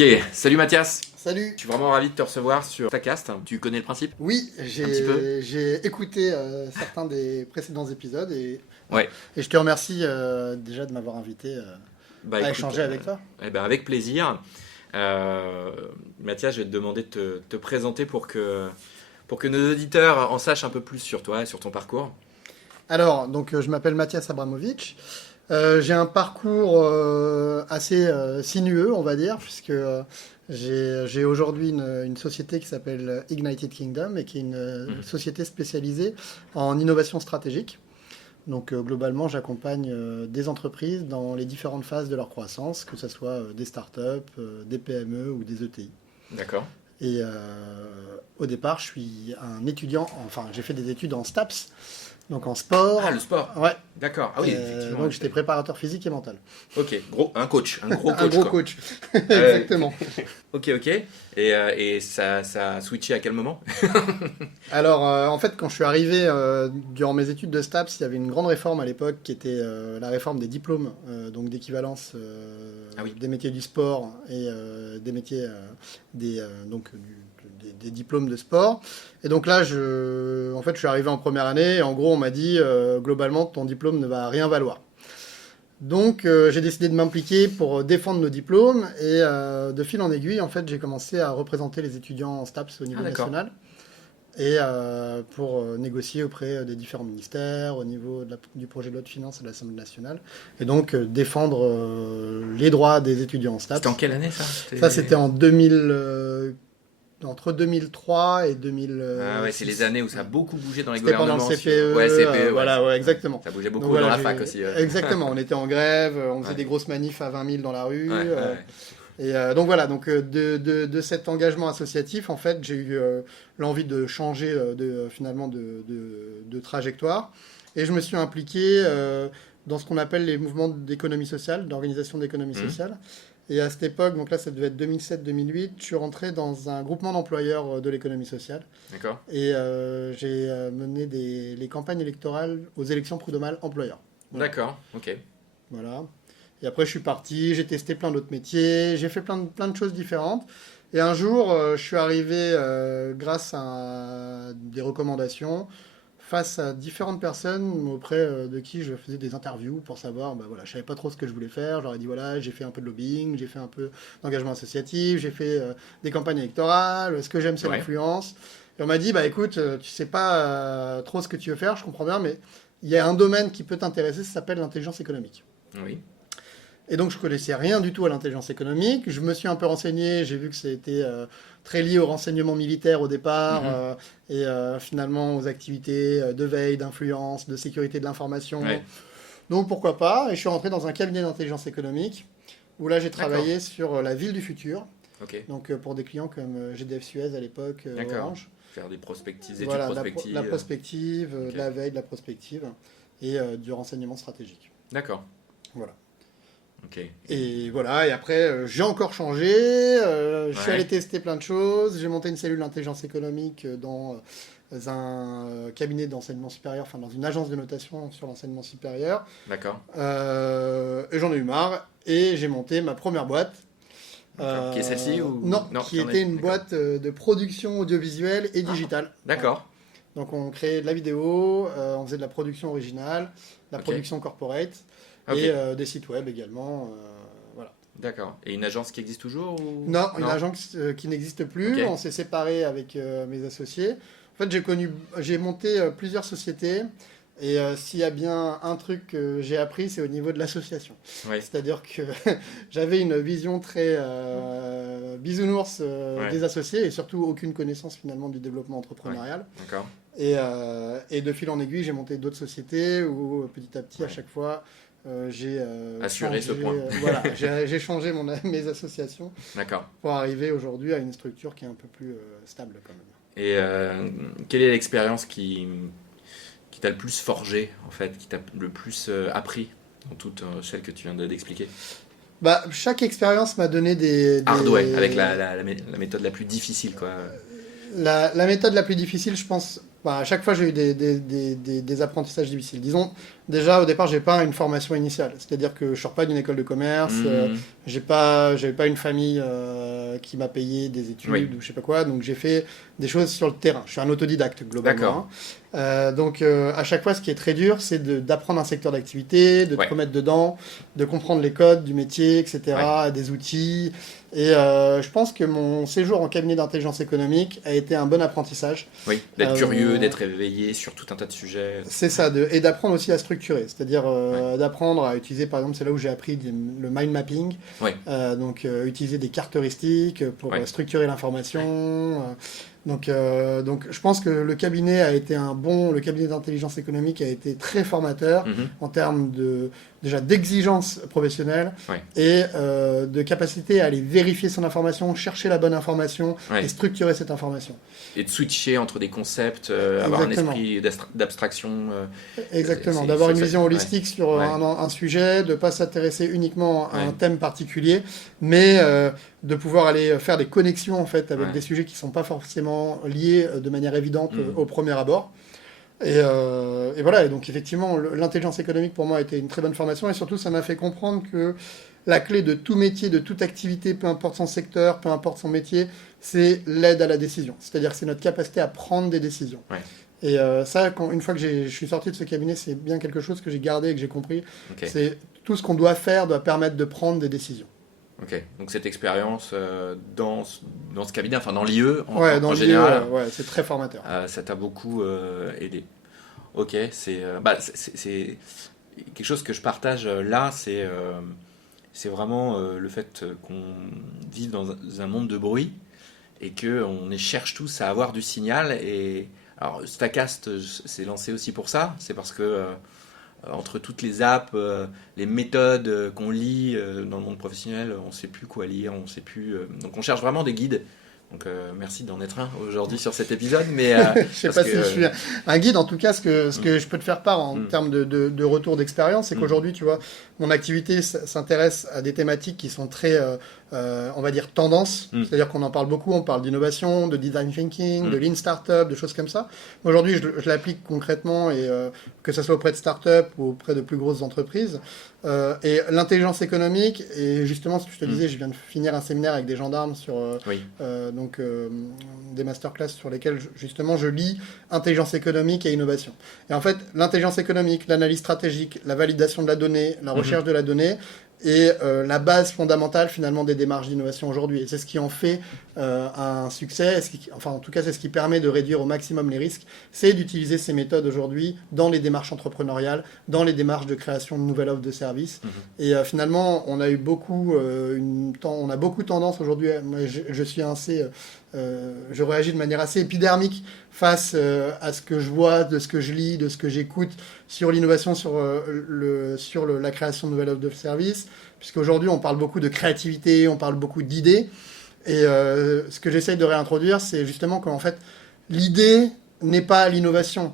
Ok, salut Mathias. Salut. Je suis vraiment ravi de te recevoir sur Tacast. Tu connais le principe? Oui, Un petit peu. j'ai écouté certains des précédents épisodes Ouais. et je te remercie déjà de m'avoir invité Bah à écoute, échanger avec toi. avec plaisir. Mathias, je vais te demander de te présenter pour que nos auditeurs en sachent un peu plus sur toi et sur ton parcours. Alors, donc je m'appelle Mathias Abramovic. J'ai un parcours assez sinueux, on va dire, puisque j'ai aujourd'hui une société qui s'appelle Ignited Kingdom et qui est une société spécialisée en innovation stratégique. Donc globalement, j'accompagne des entreprises dans les différentes phases de leur croissance, que ce soit des startups, des PME ou des ETI. D'accord. Et au départ, je suis un étudiant, enfin j'ai fait des études en STAPS, donc en sport. Ah, le sport. Ouais. D'accord. Ah oui, effectivement. Donc j'étais préparateur physique et mental. Ok, un gros coach, Un gros quoi. coach. Exactement. Ok. Et ça a switché à quel moment? Alors en fait, quand je suis arrivé durant mes études de STAPS, il y avait une grande réforme à l'époque qui était la réforme des diplômes, donc d'équivalence des métiers du sport et des métiers des diplômes de sport. Et donc là, je suis arrivé en première année et en gros, on m'a dit globalement, ton diplôme ne va rien valoir. Donc j'ai décidé de m'impliquer pour défendre nos diplômes et de fil en aiguille, en fait, j'ai commencé à représenter les étudiants en STAPS au niveau national et pour négocier auprès des différents ministères, au niveau du projet de loi de finances à l'Assemblée nationale, et donc défendre les droits des étudiants en STAPS. C'était en quelle année ça? Ça, c'était en 2000... entre 2003 et 2000. Ah ouais, c'est les années où ça a beaucoup bougé dans les C'était pendant gouvernements. le CPE. Ouais, CPE, voilà, ouais, exactement. Ça bougeait beaucoup Donc, voilà, dans la fac aussi. Exactement, on était en grève, on faisait Ouais. des grosses manifs à 20 000 dans la rue. Ouais. Et donc voilà, donc de cet engagement associatif, en fait, j'ai eu l'envie de changer finalement de trajectoire. Et je me suis impliqué dans ce qu'on appelle les mouvements d'économie sociale, d'organisation d'économie sociale. Et à cette époque, donc là ça devait être 2007-2008, je suis rentré dans un groupement d'employeurs de l'économie sociale. D'accord. Et j'ai mené les campagnes électorales aux élections prud'homales employeurs. Voilà. D'accord, ok. Voilà. Et après je suis parti, j'ai testé plein d'autres métiers, j'ai fait plein de choses différentes. Et un jour, je suis arrivé grâce à des recommandations face à différentes personnes auprès de qui je faisais des interviews pour savoir, je savais pas trop ce que je voulais faire. Je leur ai dit, voilà, j'ai fait un peu de lobbying, j'ai fait un peu d'engagement associatif, j'ai fait des campagnes électorales, ce que j'aime c'est l'influence. Et on m'a dit, écoute, tu sais pas trop ce que tu veux faire, je comprends bien, mais il y a un domaine qui peut t'intéresser, ça s'appelle l'intelligence économique. Oui. Et donc je connaissais rien du tout à l'intelligence économique. Je me suis un peu renseigné, j'ai vu que c'était très lié au renseignement militaire au départ et finalement aux activités de veille, d'influence, de sécurité de l'information. Ouais. Donc pourquoi pas. Et je suis rentré dans un cabinet d'intelligence économique où là j'ai travaillé sur la ville du futur. Ok. Donc pour des clients comme GDF Suez à l'époque, Orange. Faire des prospectives, études Voilà, prospectives. la prospective, de la veille, de la prospective et du renseignement stratégique. D'accord. Voilà. Ok. Et voilà, et après, j'ai encore changé, je suis Ouais. allé tester plein de choses, j'ai monté une cellule d'intelligence économique dans un cabinet d'enseignement supérieur, enfin dans une agence de notation sur l'enseignement supérieur, D'accord. et j'en ai eu marre, et j'ai monté ma première boîte. Qui est celle-ci ou... Non, qui t'en était es- une d'accord. boîte de production audiovisuelle et digitale. D'accord. Donc on créait de la vidéo, on faisait de la production originale, de la Ok. production corporate, Ok. et des sites web également, voilà. D'accord. Et une agence qui existe toujours ou... Non, une agence qui n'existe plus. Ok. On s'est séparés avec mes associés. En fait, j'ai monté plusieurs sociétés. Et s'il y a bien un truc que j'ai appris, c'est au niveau de l'association. Ouais. C'est-à-dire que j'avais une vision très bisounours des associés et surtout aucune connaissance finalement du développement entrepreneurial. D'accord. Et de fil en aiguille, j'ai monté d'autres sociétés où petit à petit, à chaque fois, j'ai Assuré changé, ce point. voilà, j'ai changé mes associations D'accord. pour arriver aujourd'hui à une structure qui est un peu plus stable quand même. Et quelle est l'expérience qui t'a le plus forgé, en fait, qui t'a le plus appris dans toute celle que tu viens d'expliquer? Chaque expérience m'a donné des... Hardware, avec la méthode la plus difficile, quoi. La méthode la plus difficile, je pense, Bah, à chaque fois, j'ai eu des apprentissages difficiles. Disons, déjà, au départ, j'ai pas une formation initiale. C'est-à-dire que je sors pas d'une école de commerce, j'avais pas une famille qui m'a payé des études Oui. ou je sais pas quoi. Donc, j'ai fait des choses sur le terrain. Je suis un autodidacte, globalement. D'accord. Donc, à chaque fois, ce qui est très dur, c'est d'apprendre un secteur d'activité, de te Ouais. remettre dedans, de comprendre les codes du métier, etc., des outils. Et je pense que mon séjour en cabinet d'intelligence économique a été un bon apprentissage. Oui, d'être Euh, curieux, d'être éveillé sur tout un tas de sujets. C'est ça, et d'apprendre aussi à structurer, c'est-à-dire d'apprendre à utiliser, par exemple, c'est là où j'ai appris le mind mapping, Ouais. donc utiliser des cartes heuristiques pour Ouais. structurer l'information. Donc je pense que le cabinet le cabinet d'intelligence économique a été très formateur Mhm. en termes déjà d'exigence professionnelle Ouais. et de capacité à aller vérifier son information, chercher la bonne information Ouais. et structurer cette information. Et de switcher entre des concepts, avoir un Exactement. esprit d'abstraction. Exactement, c'est- d'avoir c'est une ça. vision holistique sur Ouais. un sujet, de ne pas s'intéresser uniquement à un Ouais. thème particulier, mais de pouvoir aller faire des connexions en fait avec Ouais. des sujets qui ne sont pas forcément liés de manière évidente au premier abord. Et voilà, et donc effectivement, l'intelligence économique pour moi a été une très bonne formation et surtout ça m'a fait comprendre que la clé de tout métier, de toute activité, peu importe son secteur, peu importe son métier, c'est l'aide à la décision. C'est-à-dire que c'est notre capacité à prendre des décisions. Ouais. Et ça, une fois que je suis sorti de ce cabinet, c'est bien quelque chose que j'ai gardé et que j'ai compris. Ok. C'est tout ce qu'on doit faire doit permettre de prendre des décisions. Ok. Donc cette expérience dans ce cabinet, enfin dans l'IE Ouais, dans en le général, milieu, ouais, c'est très formateur. ça t'a beaucoup aidé. Ok, c'est quelque chose que je partage là, c'est vraiment le fait qu'on vive dans un monde de bruit et qu'on cherche tous à avoir du signal. Et alors Stacast s'est lancé aussi pour ça, c'est parce que entre toutes les apps, les méthodes qu'on lit dans le monde professionnel, on ne sait plus quoi lire, on sait plus. Donc on cherche vraiment des guides. Donc merci d'en être un aujourd'hui sur cet épisode. Mais Je sais pas si je suis un guide. En tout cas, ce que je peux te faire part en Mm. termes de retour d'expérience, c'est Mm. qu'aujourd'hui, tu vois, mon activité s'intéresse à des thématiques qui sont très, on va dire, tendance. Mm. C'est-à-dire qu'on en parle beaucoup. On parle d'innovation, de design thinking, Mm. de lean startup, de choses comme ça. Aujourd'hui, je l'applique concrètement et que ce soit auprès de startups ou auprès de plus grosses entreprises. Et l'intelligence économique, et justement, ce que je te disais, je viens de finir un séminaire avec des gendarmes sur Oui. des masterclass sur lesquels justement je lis intelligence économique et innovation. Et en fait, l'intelligence économique, l'analyse stratégique, la validation de la donnée, la recherche de la donnée est la base fondamentale finalement des démarches d'innovation aujourd'hui. Et c'est ce qui en fait un succès, enfin en tout cas c'est ce qui permet de réduire au maximum les risques, c'est d'utiliser ces méthodes aujourd'hui dans les démarches entrepreneuriales, dans les démarches de création de nouvelles offres de services. Et finalement, on a eu beaucoup, on a beaucoup tendance aujourd'hui, moi, je suis assez... je réagis de manière assez épidermique face à ce que je vois, de ce que je lis, de ce que j'écoute sur l'innovation, sur la création de nouvelles offres de services, puisqu'aujourd'hui on parle beaucoup de créativité, on parle beaucoup d'idées, et ce que j'essaye de réintroduire, c'est justement qu'en fait, l'idée n'est pas l'innovation.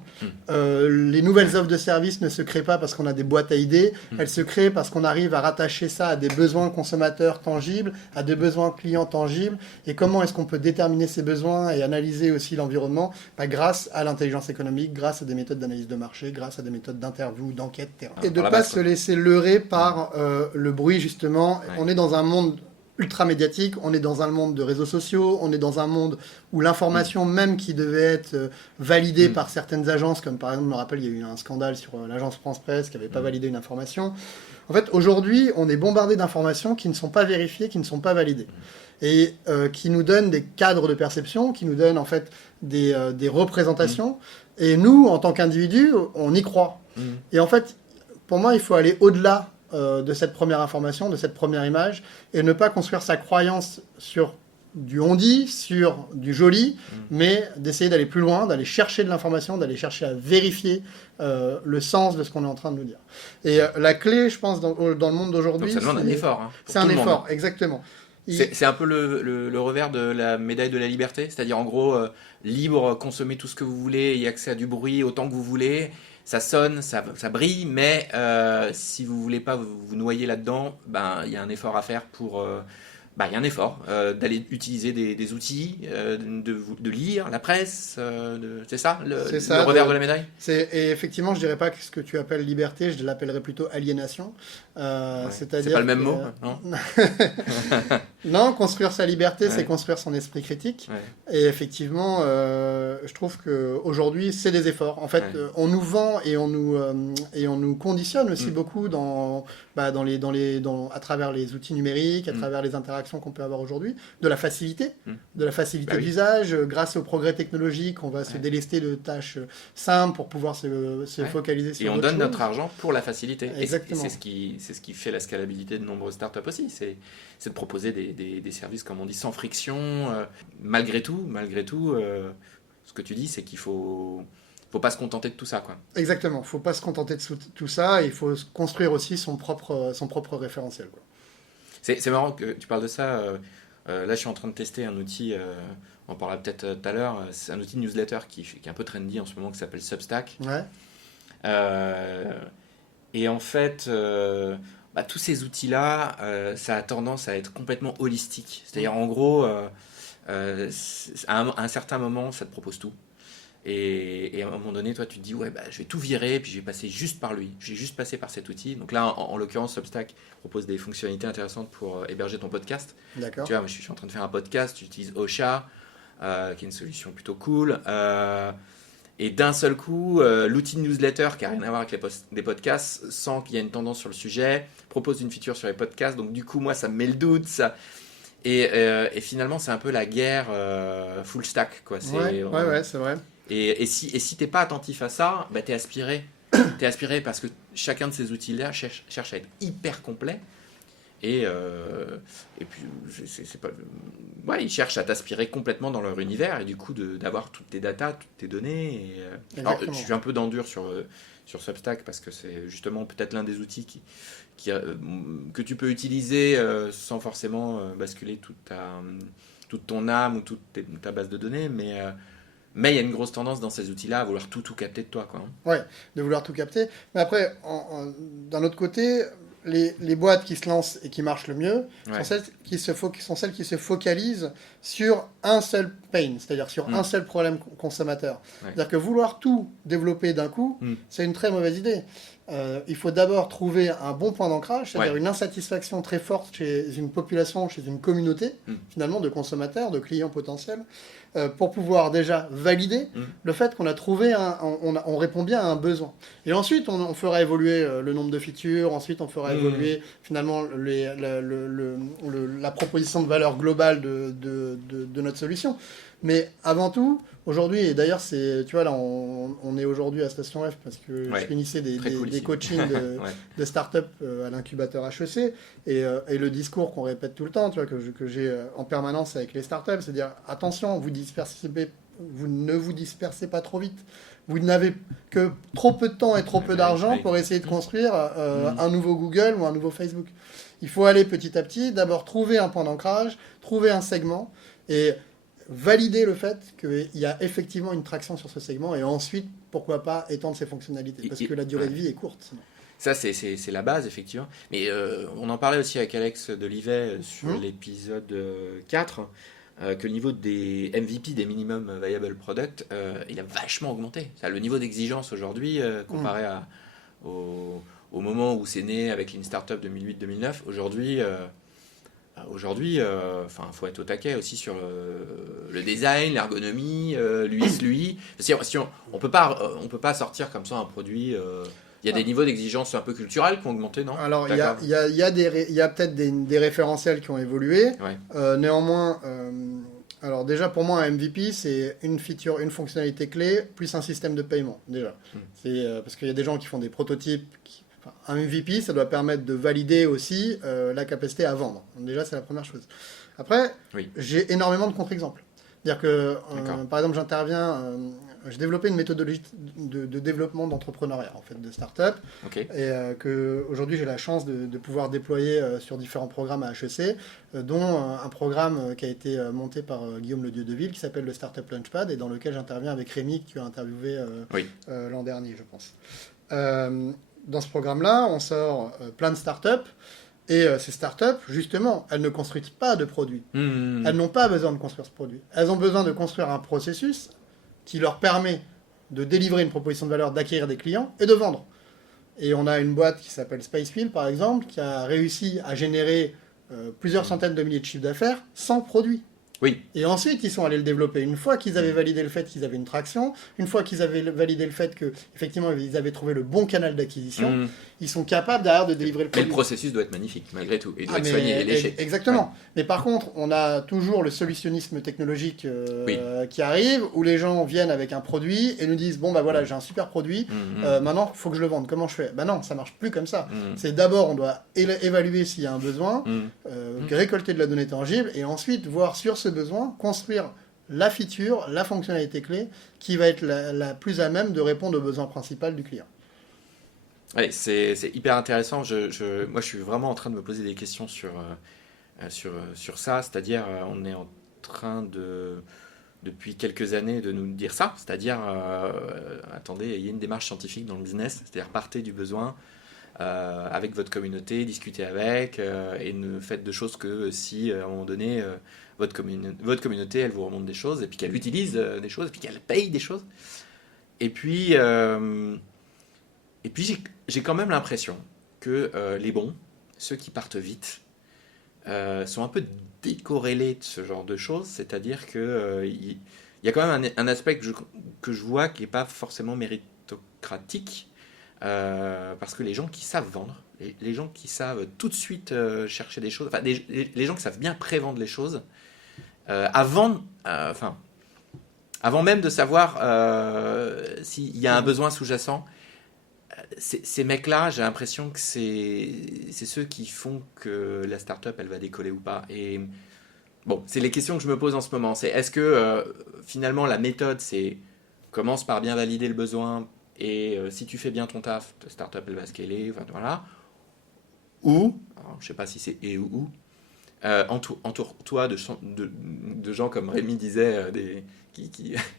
Les nouvelles offres de services ne se créent pas parce qu'on a des boîtes à idées, elles se créent parce qu'on arrive à rattacher ça à des besoins consommateurs tangibles, à des besoins clients tangibles. Et comment est-ce qu'on peut déterminer ces besoins et analyser aussi l'environnement grâce à l'intelligence économique, grâce à des méthodes d'analyse de marché, grâce à des méthodes d'interview, d'enquête, terrain. Et de ne pas se laisser leurrer par le bruit, justement. Ouais. On est dans un monde ultra médiatique, on est dans un monde de réseaux sociaux, on est dans un monde où l'information même qui devait être validée par certaines agences, comme par exemple, je me rappelle, il y a eu un scandale sur l'agence France Presse qui n'avait pas validé une information. En fait, aujourd'hui, on est bombardé d'informations qui ne sont pas vérifiées, qui ne sont pas validées. Et qui nous donnent des cadres de perception, qui nous donnent en fait des représentations. Et nous, en tant qu'individus, on y croit. Et en fait, pour moi, il faut aller au-delà de cette première information, de cette première image, et ne pas construire sa croyance sur du on-dit, sur du joli, mais d'essayer d'aller plus loin, d'aller chercher de l'information, d'aller chercher à vérifier le sens de ce qu'on est en train de nous dire. Et la clé, je pense, dans le monde d'aujourd'hui... Donc ça demande un effort. Hein, c'est un effort, exactement. C'est un peu le revers de la médaille de la liberté, c'est-à-dire en gros, libre, consommer tout ce que vous voulez, y accès à du bruit autant que vous voulez, ça sonne, ça brille, mais si vous voulez pas vous noyer là-dedans, il y a un effort à faire pour bah, y a un effort d'aller utiliser des outils, de lire la presse, c'est ça C'est le ça. revers de la médaille? Et effectivement, je dirais pas que ce que tu appelles liberté, je l'appellerais plutôt aliénation. Ouais. C'est pas C'est-à-dire le même que, mot, non? non, construire sa liberté, c'est Ouais. construire son esprit critique. Ouais. Et effectivement, je trouve qu'aujourd'hui, c'est des efforts. En fait, Ouais. on nous vend et on nous conditionne aussi Mm. beaucoup à travers les outils numériques, à Mm. travers les interactions qu'on peut avoir aujourd'hui, de la facilité, Mm. de la facilité Bah oui. d'usage. Grâce au progrès technologique, on va se Ouais. délester de tâches simples pour pouvoir se Ouais. focaliser sur Et on d'autres donne choses. notre argent pour la facilité. Et Exactement. c'est ce qui fait la scalabilité de nombreuses startups aussi. C'est de proposer des services, comme on dit, sans friction. Malgré tout, ce que tu dis, c'est qu'il faut pas se contenter de tout ça, quoi. Exactement. Faut pas se contenter de tout ça. Il faut construire aussi son propre référentiel, quoi. C'est marrant que tu parles de ça. Là, je suis en train de tester un outil, on en parlera peut-être tout à l'heure. C'est un outil de newsletter qui est un peu trendy en ce moment, qui s'appelle Substack. Ouais. Et en fait, bah, tous ces outils-là, ça a tendance à être complètement holistique. C'est-à-dire, en gros, à un certain moment, ça te propose tout. Et à un moment donné, toi, tu te dis, ouais, bah, je vais tout virer, puis je vais passer juste par lui. Je vais juste passer par cet outil. Donc là, en l'occurrence, Substack propose des fonctionnalités intéressantes pour héberger ton podcast. D'accord. Tu vois, moi, je suis en train de faire un podcast, j'utilise Ocha, qui est une solution plutôt cool. Et d'un seul coup, l'outil de newsletter, qui n'a rien à voir avec des podcasts, sent qu'il y a une tendance sur le sujet, propose une feature sur les podcasts. Donc du coup, moi, ça me met le doute. Et finalement, c'est un peu la guerre full stack, quoi. Ouais, c'est vrai. Et si t'es pas attentif à ça, bah, t'es aspiré. T'es aspiré parce que chacun de ces outils-là cherche à être hyper complet. Et puis, c'est pas, ouais, ils cherchent à t'aspirer complètement dans leur univers et du coup d'avoir toutes tes datas, toutes tes données. Alors, je suis un peu d'endure sur Substack parce que c'est justement peut-être l'un des outils que tu peux utiliser sans forcément basculer toute ton âme ou toute ta base de données. Mais il y a une grosse tendance dans ces outils-là à vouloir tout capter de toi, quoi. Ouais, de vouloir tout capter. Mais après, d'un autre côté, les boîtes qui se lancent et qui marchent le mieux Ouais. sont celles qui se focalisent sur un seul pain, c'est-à-dire sur un seul problème consommateur. Ouais. C'est-à-dire que vouloir tout développer d'un coup, c'est une très mauvaise idée. Il faut d'abord trouver un bon point d'ancrage, c'est-à-dire une insatisfaction très forte chez une population, chez une communauté, finalement, de consommateurs, de clients potentiels, pour pouvoir déjà valider le fait qu'on a trouvé, on répond bien à un besoin. Et ensuite, on fera évoluer le nombre de features, ensuite on fera évoluer finalement la proposition de valeur globale de notre solution. Mais avant tout, aujourd'hui, et d'ailleurs, tu vois, là, on est aujourd'hui à Station F parce que je finissais des coachings de start-up à l'incubateur HEC, et le discours qu'on répète tout le temps, tu vois, que j'ai en permanence avec les start-up, c'est dire, attention, vous ne vous dispersez pas trop vite. Vous n'avez que trop peu de temps et trop peu d'argent pour essayer de construire un nouveau Google ou un nouveau Facebook. Il faut aller petit à petit, d'abord trouver un point d'ancrage, trouver un segment, et valider le fait qu'il y a effectivement une traction sur ce segment, et ensuite, pourquoi pas, étendre ses fonctionnalités, parce que la durée de vie est courte. Sinon. Ça, c'est la base, effectivement. Mais on en parlait aussi avec Alex Delivet sur l'épisode 4, que le niveau des MVP, des Minimum Viable Product, il a vachement augmenté. Le niveau d'exigence aujourd'hui, comparé au moment où c'est né avec Lean Startup 2008-2009, aujourd'hui, faut être au taquet aussi sur le design, l'ergonomie, l'UX. On peut pas sortir comme ça un produit. Il y a des niveaux d'exigence un peu culturels qui ont augmenté, non? Alors, il y a peut-être des référentiels qui ont évolué. Ouais. Néanmoins, alors déjà pour moi, un MVP, c'est une feature, une fonctionnalité clé, plus un système de paiement, déjà. C'est parce qu'il y a des gens qui font des prototypes. Un MVP, ça doit permettre de valider aussi la capacité à vendre. Donc déjà, c'est la première chose. Après, j'ai énormément de contre-exemples. C'est-à-dire que, par exemple, j'ai développé une méthodologie de développement d'entrepreneuriat, en fait, de start-up. Et qu'aujourd'hui, j'ai la chance de pouvoir déployer sur différents programmes à HEC, dont un programme qui a été monté par Guillaume Le Dieudeville, qui s'appelle le Startup Launchpad, et dans lequel j'interviens avec Rémi, que tu as interviewé l'an dernier, je pense. Dans ce programme-là, on sort plein de startups Et ces startups, justement, elles ne construisent pas de produits. Elles n'ont pas besoin de construire ce produit. Elles ont besoin de construire un processus qui leur permet de délivrer une proposition de valeur, d'acquérir des clients et de vendre. Et on a une boîte qui s'appelle Spacewheel, par exemple, qui a réussi à générer plusieurs centaines de milliers de chiffres d'affaires sans produit. Oui. Et ensuite, ils sont allés le développer. Une fois qu'ils avaient validé le fait qu'ils avaient une traction, une fois qu'ils avaient validé le fait qu'effectivement, ils avaient trouvé le bon canal d'acquisition, ils sont capables derrière de délivrer le Et produit. le processus doit être magnifique, malgré tout. Et il doit être soigné et léché. Exactement. Ouais. Mais par contre, on a toujours le solutionnisme technologique qui arrive, où les gens viennent avec un produit et nous disent, bon, bah voilà, j'ai un super produit, maintenant, il faut que je le vende. Comment je fais? Ben non, ça marche plus comme ça. C'est d'abord, on doit évaluer s'il y a un besoin, récolter de la donnée tangible, et ensuite voir sur ce besoin, construire la feature, la fonctionnalité clé, qui va être la plus à même de répondre aux besoins principaux du client. Ouais, c'est hyper intéressant. Moi, je suis vraiment en train de me poser des questions sur ça. C'est-à-dire, on est en train depuis quelques années, de nous dire ça. C'est-à-dire, attendez, il y a une démarche scientifique dans le business. C'est-à-dire, partez du besoin avec votre communauté, discutez avec, et ne faites de choses que si, à un moment donné, votre communauté, elle vous remonte des choses, et puis qu'elle utilise des choses, et puis qu'elle paye des choses. Et puis j'ai quand même l'impression que les bons, ceux qui partent vite, sont un peu décorrélés de ce genre de choses. C'est-à-dire que il y a quand même un aspect que je vois qui n'est pas forcément méritocratique, parce que les gens qui savent vendre, les gens qui savent tout de suite chercher des choses, enfin les gens qui savent bien prévendre les choses, avant même de savoir s'il y a un besoin sous-jacent, ces mecs-là, j'ai l'impression que c'est ceux qui font que la startup, elle va décoller ou pas. Et bon, c'est les questions que je me pose en ce moment. C'est est-ce que finalement la méthode, c'est commence par bien valider le besoin, et si tu fais bien ton taf, ta startup, elle va scaler, enfin, voilà. Ou, alors, je sais pas si c'est et ou, entoure-toi de gens comme Rémi disait,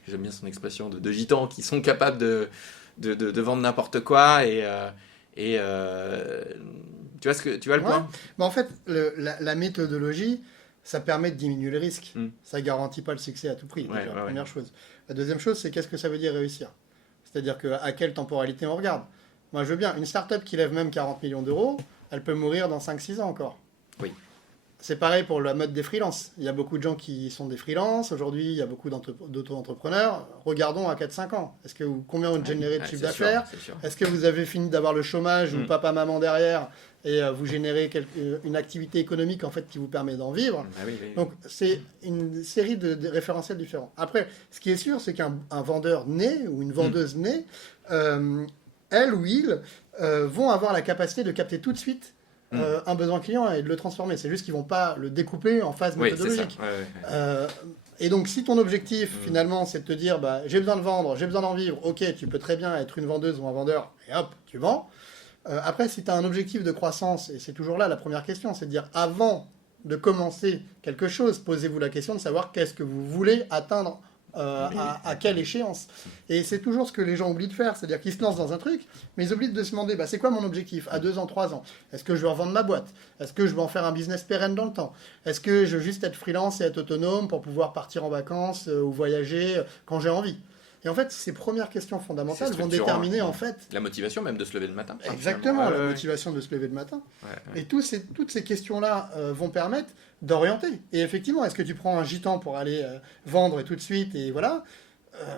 j'aime bien son expression, de gitans qui sont capables de vendre n'importe quoi, et tu vois le point? Mais en fait, la méthodologie, ça permet de diminuer le risque. Ça garantit pas le succès à tout prix, déjà, la première chose. La deuxième chose, c'est qu'est-ce que ça veut dire réussir? C'est-à-dire à quelle temporalité on regarde. Moi, je veux bien, une startup qui lève même 40 millions d'euros, elle peut mourir dans 5-6 ans encore. Oui. C'est pareil pour la mode des freelances. Il y a beaucoup de gens qui sont des freelances. Aujourd'hui, il y a beaucoup d'auto-entrepreneurs. Regardons à 4-5 ans. Combien vous générez de chiffre d'affaires? Est-ce que vous avez fini d'avoir le chômage ou papa-maman derrière, et vous générez une activité économique en fait qui vous permet d'en vivre? Oui. Donc, c'est une série de référentiels différents. Après, ce qui est sûr, c'est qu'un vendeur né ou une vendeuse née, elle ou il, vont avoir la capacité de capter tout de suite un besoin client et de le transformer. C'est juste qu'ils ne vont pas le découper en phase méthodologique. Et donc, si ton objectif, finalement, c'est de te dire, bah, j'ai besoin de vendre, j'ai besoin d'en vivre, ok, tu peux très bien être une vendeuse ou un vendeur, et hop, tu vends. Après, si tu as un objectif de croissance, et c'est toujours là la première question, c'est de dire, avant de commencer quelque chose, posez-vous la question de savoir qu'est-ce que vous voulez atteindre à quelle échéance. Et c'est toujours ce que les gens oublient de faire, c'est-à-dire qu'ils se lancent dans un truc, mais ils oublient de se demander, bah, c'est quoi mon objectif à 2 ans, 3 ans? Est-ce que je veux revendre ma boîte? Est-ce que je veux en faire un business pérenne dans le temps? Est-ce que je veux juste être freelance et être autonome pour pouvoir partir en vacances ou voyager quand j'ai envie? Et en fait, ces premières questions fondamentales vont déterminer en fait la motivation même de se lever le matin. Exactement, la motivation de se lever le matin. Et toutes ces questions-là vont permettre d'orienter. Et effectivement, est-ce que tu prends un gitan pour aller vendre et tout de suite et voilà,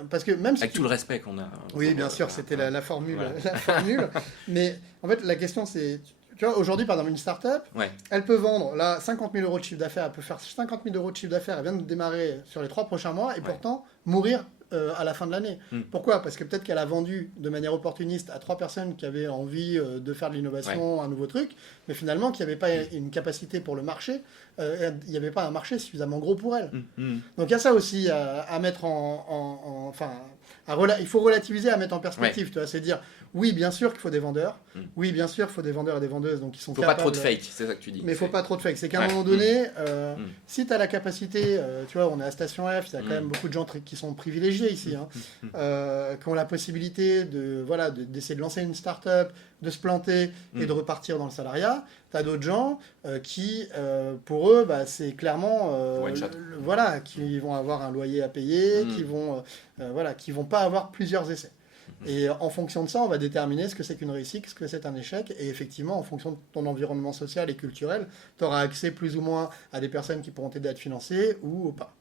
parce que même si avec tout le respect qu'on a. Oui, bien sûr, c'était la formule. La formule. Mais en fait, la question c'est, tu vois, aujourd'hui, par exemple, une start-up, elle peut vendre là 50 000 euros de chiffre d'affaires, elle peut faire 50 000 euros de chiffre d'affaires, elle vient de démarrer sur les 3 prochains mois et pourtant mourir à la fin de l'année. Pourquoi? Parce que peut-être qu'elle a vendu de manière opportuniste à 3 personnes qui avaient envie de faire de l'innovation, un nouveau truc, mais finalement qu'il n'y avait pas une capacité pour le marché, il n'y avait pas un marché suffisamment gros pour elle. Donc il y a ça aussi à mettre il faut relativiser, à mettre en perspective. Tu vois, c'est dire, oui, bien sûr qu'il faut des vendeurs. Oui, bien sûr qu'il faut des vendeurs et des vendeuses. Donc, ils sont capables. Faut pas trop de fake, c'est ça que tu dis. Mais il ne faut pas trop de fake. C'est qu'à un moment donné, si tu as la capacité, tu vois, on est à Station F, il y a quand même beaucoup de gens qui sont privilégiés ici, qui ont la possibilité d'essayer de lancer une start-up, de se planter et de repartir dans le salariat. Tu as d'autres gens qui, pour eux, bah, c'est clairement, One shot. voilà, qui vont avoir un loyer à payer, voilà, qui vont pas avoir plusieurs essais. Et en fonction de ça, on va déterminer ce que c'est qu'une réussite, ce que c'est un échec. Et effectivement, en fonction de ton environnement social et culturel, tu auras accès plus ou moins à des personnes qui pourront t'aider à te financer ou pas.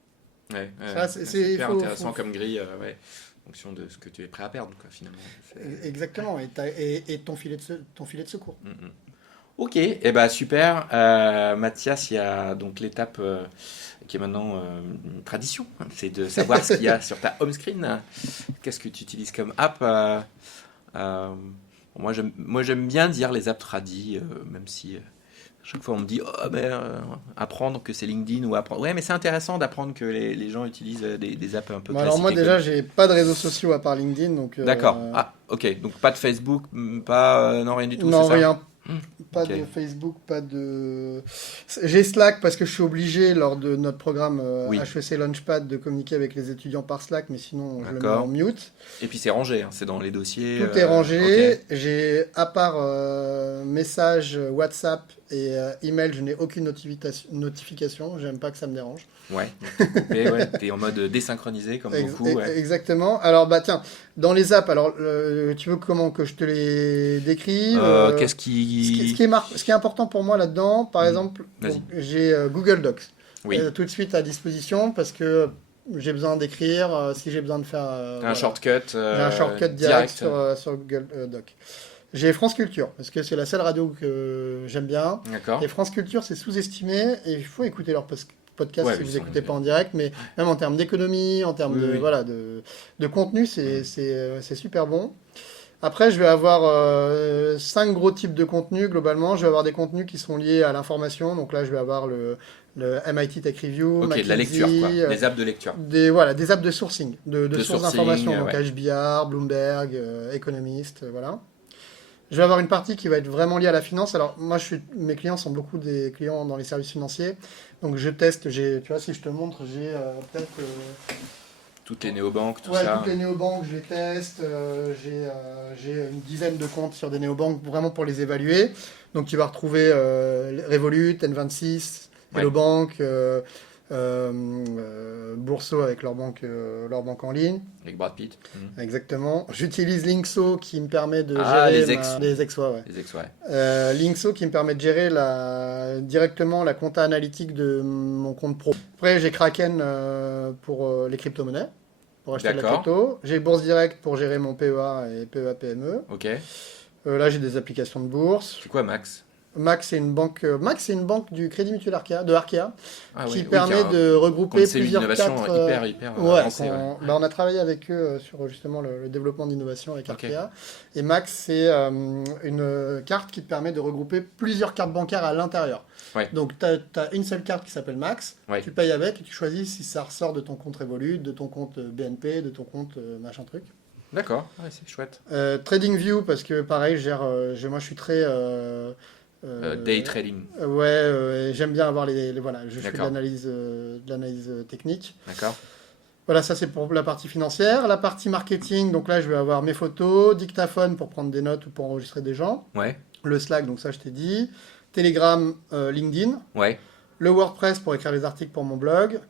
Ouais, Ça, c'est c'est- hyper faut- intéressant faut- comme grille, ouais, en fonction de ce que tu es prêt à perdre, quoi, finalement. Exactement. Et ton filet de secours. Mm, mm. Ok, et ben super. Mathias, il y a donc l'étape qui est maintenant une tradition, hein, c'est de savoir ce qu'il y a sur ta home screen. Qu'est-ce que tu utilises comme app euh, moi, j'aime bien dire les apps tradis, même si chaque fois on me dit oh, ben, apprendre que c'est LinkedIn ou apprendre. Ouais, mais c'est intéressant d'apprendre que les gens utilisent des apps un peu Bon, classiques. alors moi et déjà, j'ai pas de réseaux sociaux à part LinkedIn, donc D'accord. Ah, ok. Donc pas de Facebook, pas non rien du tout, non, c'est ça? rien. Hmm, Pas ok. de Facebook, pas de. J'ai Slack parce que je suis obligé lors de notre programme Oui. HEC Launchpad de communiquer avec les étudiants par Slack, mais sinon je le mets D'accord. en mute. Et puis c'est rangé, hein, c'est dans les dossiers. Tout est rangé. Ok. J'ai, à part message WhatsApp et email, je n'ai aucune notification. J'aime pas que ça me dérange. Ouais. Mais ouais, t'es en mode désynchronisé comme beaucoup. Ouais. Exactement. Alors, bah tiens, dans les apps, alors, tu veux comment que je te les décrive Qu'est-ce ce qui. ce qui est important pour moi là-dedans, par exemple, Vas-y. donc, j'ai Google Docs Oui. tout de suite à disposition parce que j'ai besoin d'écrire, si j'ai besoin de faire. Un Voilà. shortcut. J'ai un shortcut direct sur Google Docs. J'ai France Culture parce que c'est la seule radio que j'aime bien. D'accord. Et France Culture, c'est sous-estimé et il faut écouter leur podcast Ouais, si ils vous sont- n'écoutez pas en direct, mais même en termes d'économie, en termes Oui, de, oui. voilà, de contenu, c'est super bon. Après, je vais avoir 5 gros types de contenus globalement. Je vais avoir des contenus qui sont liés à l'information. Donc là, je vais avoir le MIT Tech Review, Ok, de la lecture, quoi. McKinsey, Des apps de lecture. voilà, des apps de sourcing, de De sources sourcing, d'information. Donc ouais. HBR, Bloomberg, Economist, voilà. Je vais avoir une partie qui va être vraiment liée à la finance. Alors, moi, mes clients sont beaucoup des clients dans les services financiers. Donc, je teste. Tu vois, si je te montre, j'ai peut-être Toutes les néobanques, tout ouais, ça. toutes les néobanques, je les teste. J'ai une dizaine de comptes sur des néobanques vraiment pour les évaluer. Donc, tu vas retrouver Revolut, N26, Ouais. Hello Bank, Bourso avec leur banque en ligne. Avec Brad Pitt. Exactement. J'utilise Linkso qui me permet de Ah, gérer les ex. les ex, ouais. Les ex, ouais. Linkso qui me permet de gérer directement la compta analytique de mon compte pro. Après, j'ai Kraken pour les crypto-monnaies, pour acheter de la D'accord. crypto. J'ai Bourse Direct pour gérer mon PEA et PEA PME. Ok. Là, j'ai des applications de bourse. C'est quoi Max? Max, c'est une banque du Crédit Mutuel Arkea, de Arkea, Ah qui oui, permet qui a de un regrouper conseil plusieurs d'innovation cadres. hyper Ouais, avancé. Ouais. on a travaillé avec eux sur justement le développement d'innovation avec Ok. Arkea. Et Max, c'est une carte qui te permet de regrouper plusieurs cartes bancaires à l'intérieur. Ouais. Donc, tu as une seule carte qui s'appelle Max. Ouais. Tu payes avec et tu choisis si ça ressort de ton compte Revolut, de ton compte BNP, de ton compte machin truc. D'accord, ouais, c'est chouette. TradingView, parce que pareil, moi je suis très. Day trading, J'aime bien avoir voilà, je fais de D'accord. l'analyse technique. d'accord? Voilà, ça c'est pour la partie financière. La partie marketing, donc là je vais avoir mes photos, dictaphone pour prendre des notes ou pour enregistrer des gens, Ouais, le Slack, donc ça je t'ai dit, Telegram, LinkedIn, ouais, le WordPress pour écrire les articles pour mon blog,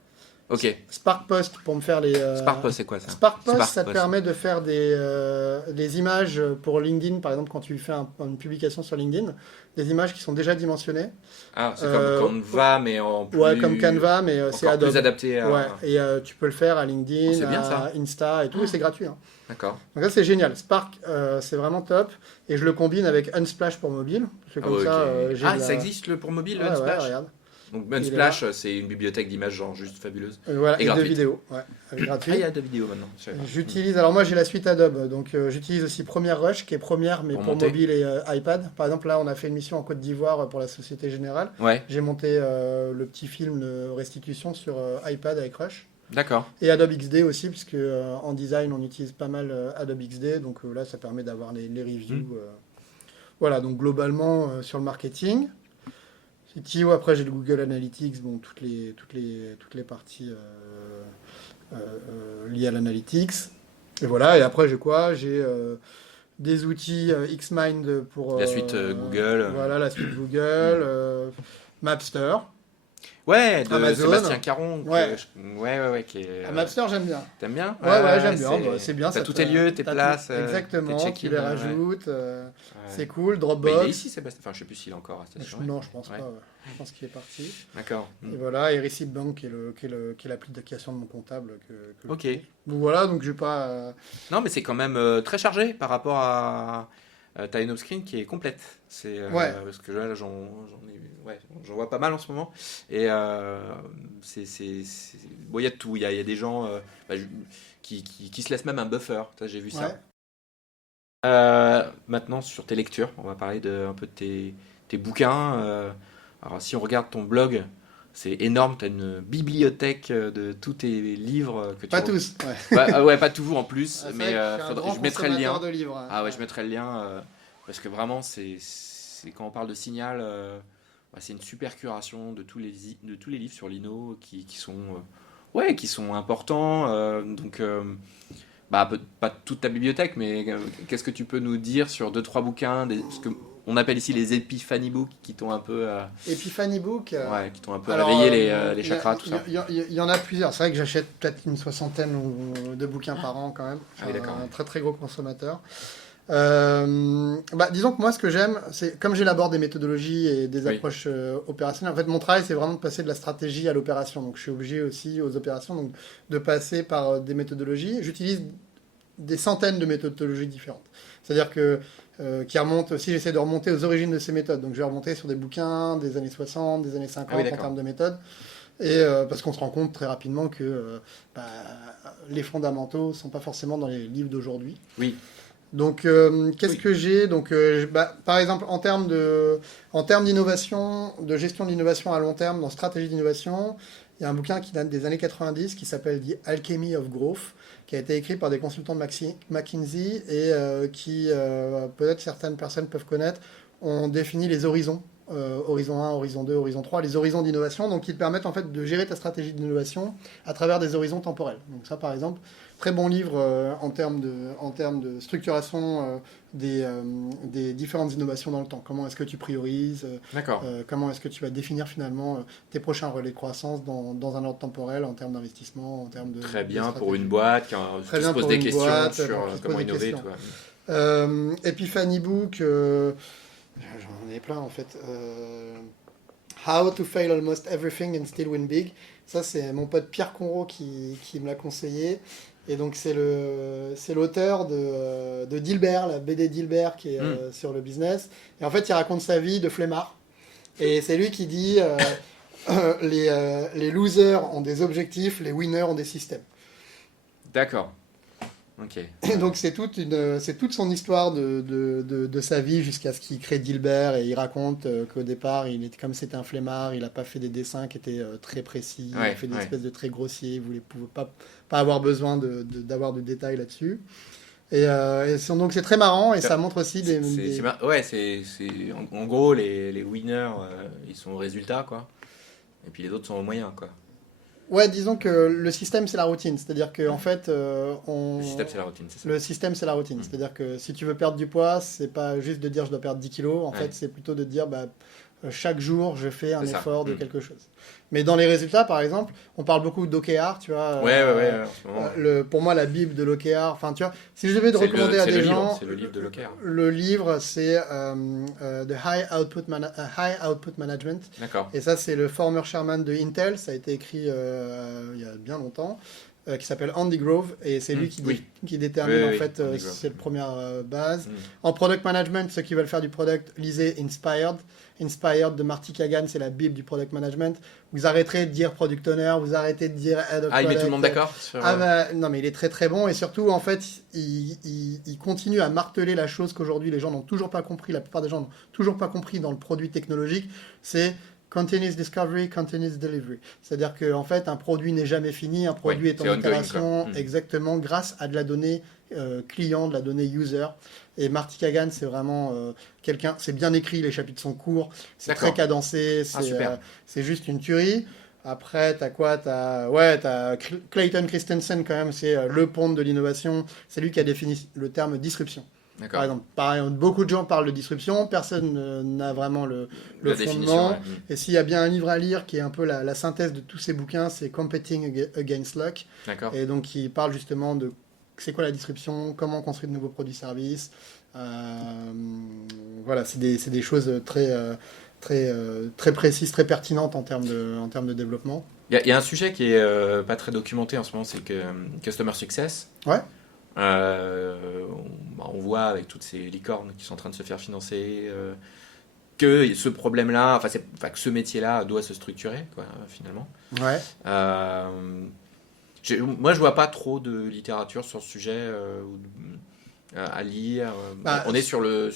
ok. SparkPost pour me faire les... SparkPost, c'est quoi ça? SparkPost, ça te SparkPost. permet de faire des images pour LinkedIn, par exemple quand tu fais une publication sur LinkedIn, des images qui sont déjà dimensionnées. Ah, c'est Euh, comme Canva, mais en plus. Ouais, comme Canva, mais c'est encore plus Adobe. adapté à. Ouais, et tu peux le faire à Oh, LinkedIn, c'est bien, à ça. Insta et tout, et c'est gratuit, hein. D'accord. Donc ça c'est génial. Spark, c'est vraiment top. Et je le combine avec Unsplash pour mobile. Parce que Ah, comme ouais, ça, ok. j'ai Ah, de la- ça existe pour mobile, Ouais, ouais, Unsplash? regarde. Donc Il est Unsplash, c'est une bibliothèque d'images genre juste fabuleuse. Voilà, Et et de gratuite. vidéos. Ouais, Ah, gratuit. il y a de vidéos maintenant. Je savais pas. J'utilise, alors moi j'ai la suite Adobe, donc j'utilise aussi Premiere Rush qui est Premiere mais Pour pour monter. mobile et iPad. Par exemple là on a fait une mission en Côte d'Ivoire pour la Société Générale. Ouais, J'ai monté le petit film de restitution sur iPad avec Rush. d'accord. Et Adobe XD aussi, puisque en design on utilise pas mal Adobe XD, donc là ça permet d'avoir les reviews. Voilà, donc globalement sur le marketing. CTO, après j'ai le Google Analytics, bon, toutes les parties liées à l'analytics. Et voilà, et après j'ai quoi? J'ai des outils Xmind pour... La suite Google. Voilà, la suite Google, Mapster. Ouais, de Amazon. Sébastien Caron. Ouais. Ouais, qui est... Mapster, j'aime bien. T'aimes bien? Ouais, j'aime bien. Bah, c'est bien. T'as ça tous te- tes lieux, tes t'as places, tout- Exactement, tes tu check-in, les ouais. rajoutes. Ouais. C'est cool. Mais Dropbox. il est ici, Sébastien. Enfin, je sais plus s'il est encore à la station. Non, je pense Ouais. pas. Ouais. Je pense qu'il est parti. D'accord. Et voilà, et Receipt Bank, qui est l'application de mon comptable. Que Ok. Donc voilà, donc je vais pas. Non, mais c'est quand même très chargé par rapport à t'as une off-screen qui est complète. C'est Ouais. parce que là, j'en vois pas mal en ce moment. Et bon, il y a de tout. Il y a des gens bah, qui se laissent même un buffer. Ça, j'ai vu ça. Ouais. Maintenant, sur tes lectures, on va parler un peu de tes bouquins. Alors, si on regarde ton blog, c'est énorme. Tu as une bibliothèque de tous tes livres que tu Pas re- tous. Ouais. Ouais, pas toujours en plus, Ah, c'est mais vrai que je suis un grand je mettrai le lien. consommateur de livres. Hein. Ah ouais, je mettrai le lien parce que vraiment, c'est quand on parle de Signal, bah, c'est une super curation de tous les livres sur Lino qui sont importants. Donc, bah, pas toute ta bibliothèque, mais qu'est-ce que tu peux nous dire sur deux trois bouquins, ce que on appelle ici les Epiphany Books, qui t'ont un peu, Epiphany Book. qui t'ont un peu Alors, réveillé les il y a- chakras, tout ça. Il y en a plusieurs. C'est vrai que j'achète peut-être une soixantaine de bouquins par an quand même. Je Ah suis oui, d'accord. un très très gros consommateur. Disons que moi, ce que j'aime, c'est comme j'élabore des méthodologies et des Oui. approches opérationnelles. En fait, mon travail, c'est vraiment de passer de la stratégie à l'opération. Donc, je suis obligé aussi aux opérations donc, de passer par des méthodologies. J'utilise des centaines de méthodologies différentes. C'est-à-dire que qui remontent, si j'essaie de remonter aux origines de ces méthodes, donc je vais remonter sur des bouquins des années 60, des années 50 Ah oui, en d'accord. termes de méthodes, et parce qu'on se rend compte très rapidement que les fondamentaux ne sont pas forcément dans les livres d'aujourd'hui. Oui. Donc, qu'est-ce Oui. que j'ai? Donc, par exemple, en termes d'innovation, de gestion de l'innovation à long terme, dans stratégie d'innovation, il y a un bouquin qui date des années 90 qui s'appelle The Alchemy of Growth, qui a été écrit par des consultants de McKinsey et qui, peut-être certaines personnes peuvent connaître, ont défini les horizons. Horizon 1, horizon 2, horizon 3, les horizons d'innovation, donc qui te permettent en fait de gérer ta stratégie d'innovation à travers des horizons temporels. Donc ça, par exemple, très bon livre en termes de structuration des différentes innovations dans le temps. Comment est-ce que tu priorises D'accord. comment est-ce que tu vas définir finalement tes prochains relais de croissance dans un ordre temporel en termes d'investissement, en termes de Très bien de pour stratégie. une boîte qui Très se bien pose pour des une questions boîte, sur qui se comment pose des innover. questions. Tout, ouais. Epiphany Book, j'en ai plein en fait. How to fail almost everything and still win big. Ça, c'est mon pote Pierre Conro qui me l'a conseillé. Et donc, c'est l'auteur de Dilbert, la BD Dilbert qui est sur le business. Et en fait, il raconte sa vie de flemmard. Et c'est lui qui dit les losers ont des objectifs, les winners ont des systèmes. D'accord. Ok. Et donc c'est toute son histoire de sa vie jusqu'à ce qu'il crée Dilbert et il raconte qu'au départ, comme c'était un flemmard, il n'a pas fait des dessins qui étaient très précis, il a Ouais, fait des ouais. espèces de traits grossiers, il ne pouvait pas avoir besoin d'avoir de détails là-dessus. Donc c'est très marrant et ça montre aussi En gros, les winners, ils sont au résultat, quoi. Et puis les autres sont au moyen, quoi. Ouais, disons que le système c'est la routine, c'est-à-dire que en fait Le système, c'est la routine, c'est ça. Le système, c'est la routine. C'est-à-dire que si tu veux perdre du poids, c'est pas juste de dire je dois perdre 10 kilos. En Ouais. fait, c'est plutôt de dire chaque jour, je fais un C'est ça. effort de quelque chose. Mais dans les résultats, par exemple, on parle beaucoup d'OKR, tu vois. Ouais, en ce moment. Pour moi, la Bible de l'OKR, enfin, tu vois, si je devais te C'est recommander à c'est des le livre, gens, c'est le livre de Locker. le livre, c'est The High Output Management. D'accord. Et ça, c'est le former chairman de Intel. Ça a été écrit il y a bien longtemps. Qui s'appelle Andy Grove. Et c'est lui qui détermine, Oui, en fait, Andy Grove. c'est la première base. Mm. En product management, ceux qui veulent faire du product, lisez Inspired. Inspired de Marty Kagan, c'est la Bible du product management. Vous arrêterez de dire product owner, vous arrêtez de dire head of Ah, il met product. tout le monde d'accord sur... Non, mais il est très très bon. Et surtout, en fait, il continue à marteler la chose qu'aujourd'hui les gens n'ont toujours pas compris, la plupart des gens n'ont toujours pas compris dans le produit technologique, c'est continuous discovery, continuous delivery. C'est-à-dire qu'en fait, un produit n'est jamais fini, un produit Ouais, est en c'est ongoing, itération, quoi. exactement, grâce à de la donnée client, de la donnée user. Et Marty Kagan, c'est vraiment quelqu'un, c'est bien écrit, les chapitres sont courts, c'est D'accord. très cadencé, super. c'est juste une tuerie. Après, t'as quoi? T'as Clayton Christensen, quand même, c'est le pont de l'innovation. C'est lui qui a défini le terme disruption. D'accord. Par exemple, beaucoup de gens parlent de disruption, personne n'a vraiment le La fondement. définition, ouais. Et s'il y a bien un livre à lire qui est un peu la synthèse de tous ces bouquins, c'est Competing Against Luck. D'accord. Et donc, il parle justement de c'est quoi la disruption, comment construire de nouveaux produits-services. Voilà, c'est des choses très précises, très pertinentes en termes de développement. Il y a un sujet qui est pas très documenté en ce moment, c'est que Customer Success. Ouais. On voit avec toutes ces licornes qui sont en train de se faire financer que ce problème-là, que ce métier-là doit se structurer, quoi, finalement. Ouais. Moi, je vois pas trop de littérature sur ce sujet à lire. On est sur le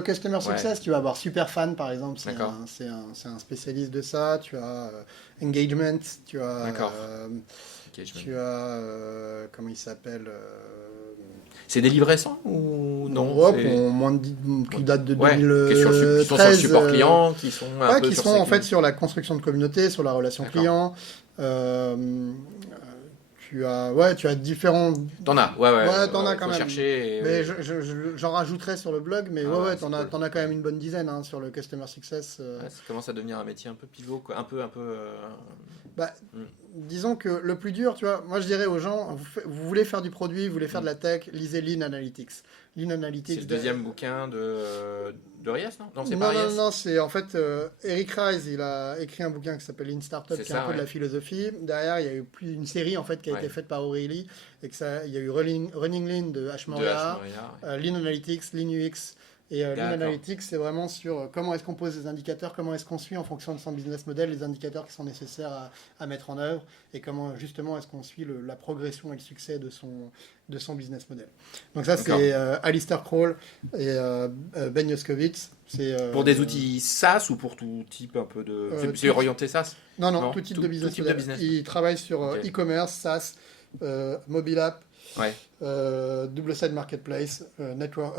Customer Success, tu vas avoir Superfan par exemple, D'accord. c'est un spécialiste de ça. Tu as Engagement, tu as D'accord. comment il s'appelle C'est des livres récents ou non? qui datent de Ouais, 2013. qui sont sur le support client, qui sont un peu qui sur sont en ces- fait sur la construction de communauté, sur la relation D'accord. client. Tu as différents. T'en as, ouais. Ouais, t'en as quand faut même. chercher. Mais j'en rajouterai sur le blog, mais Ah ouais, t'en c'est as, cool. t'en as quand même une bonne dizaine hein, sur le Customer Success. Ouais, ça commence à devenir un métier un peu pivot, quoi. Un peu. Bah, Mm. disons que le plus dur, tu vois, moi je dirais aux gens, vous voulez faire du produit, vous voulez faire de la tech, lisez Lean Analytics. Lean Analytics. C'est le deuxième bouquin de Rias, non? Non, c'est Non, pas Rias. non, c'est en fait Eric Rise, il a écrit un bouquin qui s'appelle Lean Startup, C'est qui est ça, un peu de ouais. la philosophie. Derrière, il y a eu une série en fait qui a Ouais. été faite par O'Reilly, et il y a eu Running Lean de Ash De Maurya, H. Maurya, ouais. Lean Analytics, Lean UX. Et Lean D'accord. Analytics, c'est vraiment sur comment est-ce qu'on pose des indicateurs, comment est-ce qu'on suit en fonction de son business model les indicateurs qui sont nécessaires à mettre en œuvre, et comment justement est-ce qu'on suit la progression et le succès de son business model. Donc ça, D'accord. c'est Alistair Crowell et Ben Yoskowitz. Pour des outils SaaS ou pour tout type un peu de. C'est tout- orienté SaaS? Non, tout tout type de business. model. Il travaille sur Ok. e-commerce, SaaS, mobile app, Ouais. double-side marketplace, network,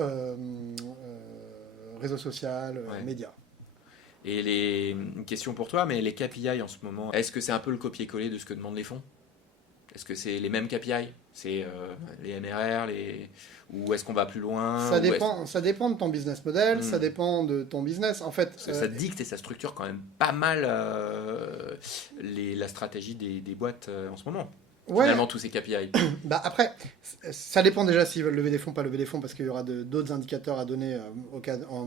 réseau social, Ouais. médias. Et une question pour toi, mais les KPI en ce moment, est-ce que c'est un peu le copier-coller de ce que demandent les fonds? Est-ce que c'est les mêmes KPI? C'est les MRR, ou est-ce qu'on va plus loin? Ça dépend de ton business model, Mm. ça dépend de ton business. En fait, Parce que ça dicte et ça structure quand même pas mal la stratégie des boîtes en ce moment. ouais, Finalement, tous ces KPI. bah après, ça dépend déjà s'ils veulent lever des fonds, pas lever des fonds, parce qu'il y aura d'autres indicateurs à donner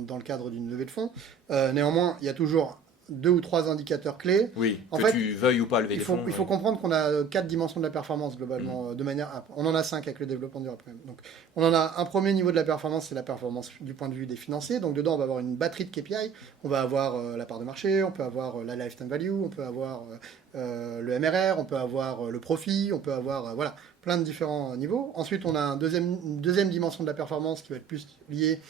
dans le cadre d'une levée de fonds. Néanmoins, il y a toujours 2 ou 3 indicateurs clés. Oui, En que fait, tu veuilles ou pas lever Il des faut, fonds. il faut comprendre qu'on a 4 dimensions de la performance globalement, de manière. On en a 5 avec le développement durable. Quand même. Donc, on en a un premier niveau de la performance, c'est la performance du point de vue des financiers. Donc, dedans, on va avoir une batterie de KPI. On va avoir la part de marché, on peut avoir la lifetime value, on peut avoir le MRR, on peut avoir le profit, on peut avoir voilà, plein de différents niveaux. Ensuite, on a une deuxième dimension de la performance qui va être plus liée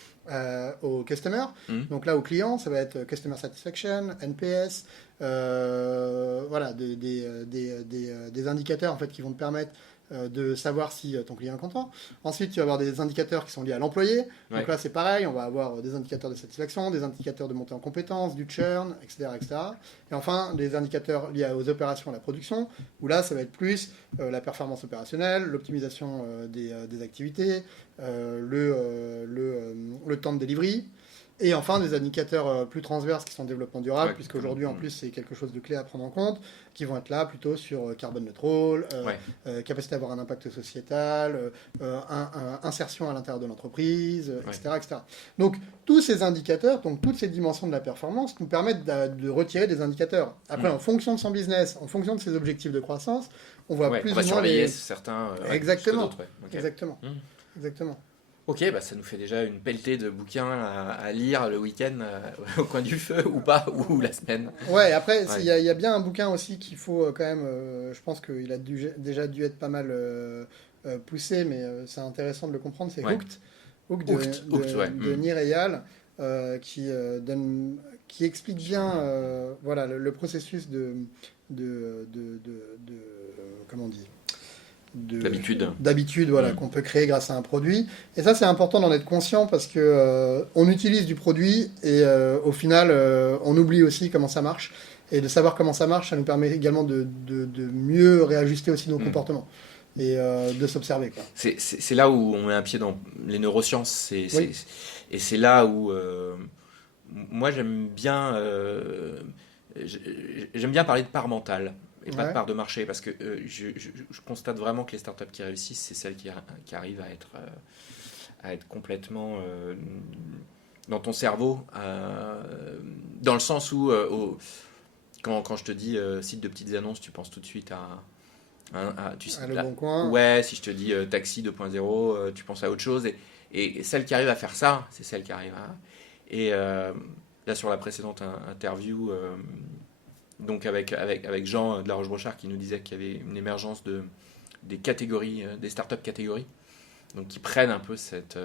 au customer. Donc là, au client, ça va être Customer Satisfaction, NPS, voilà, des indicateurs en fait, qui vont te permettre de savoir si ton client est content. Ensuite, tu vas avoir des indicateurs qui sont liés à l'employé. Ouais. Donc là, c'est pareil, on va avoir des indicateurs de satisfaction, des indicateurs de montée en compétences, du churn, etc., etc. Et enfin, des indicateurs liés aux opérations, à la production, où là, ça va être plus la performance opérationnelle, l'optimisation des activités, le temps de delivery. Et enfin, des indicateurs plus transverses qui sont développement durable, Ouais, puisqu'aujourd'hui, en plus, c'est quelque chose de clé à prendre en compte, qui vont être là plutôt sur carbone neutral, capacité à avoir un impact sociétal, insertion à l'intérieur de l'entreprise, etc., etc. Donc, tous ces indicateurs, donc toutes ces dimensions de la performance, nous permettent de retirer des indicateurs. Après, en fonction de son business, en fonction de ses objectifs de croissance, on voit plus on va ou moins surveiller les... certains Exactement. plus que d'autres, ouais. Ok. Exactement. Mm. Exactement. Ok, bah ça nous fait déjà une pelletée de bouquins à lire le week-end au coin du feu ou pas, ou la semaine. Ouais, après, Ouais. il y a bien un bouquin aussi qu'il faut quand même. Je pense qu'il a déjà dû être pas mal poussé, mais c'est intéressant de le comprendre. C'est Ouais. Hooked Hooked, ouais. de Nir Eyal, qui explique bien voilà, le processus comment on dit d'habitude voilà, qu'on peut créer grâce à un produit. Et ça, c'est important d'en être conscient parce que on utilise du produit et au final, on oublie aussi comment ça marche. Et de savoir comment ça marche, ça nous permet également de mieux réajuster aussi nos comportements. et de s'observer, quoi. C'est là où on met un pied dans les neurosciences. Oui. Et c'est là où moi j'aime bien parler de part mentale et pas de Ouais. part de marché parce que je constate vraiment que les startups qui réussissent, c'est celles qui arrivent à être complètement dans ton cerveau, dans le sens où quand je te dis site de petites annonces, tu penses tout de suite Le Bon Coin. ouais, si je te dis taxi 2.0, tu penses à autre chose. Et celle qui arrive à faire ça, c'est celle qui arrive à. Et là, sur la précédente interview, donc avec Jean de la Roche-Brochard qui nous disait qu'il y avait une émergence des catégories, des startups catégories, donc qui prennent un peu cette.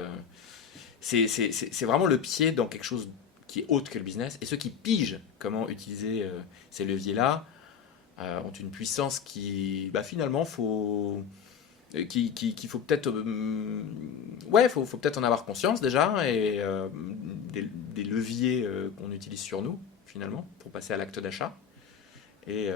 C'est vraiment le pied dans quelque chose qui est autre que le business. Et ceux qui pigent comment utiliser ces leviers-là ont une puissance qui, finalement, qu'il faut peut-être ouais, faut peut-être en avoir conscience déjà et des leviers qu'on utilise sur nous finalement pour passer à l'acte d'achat et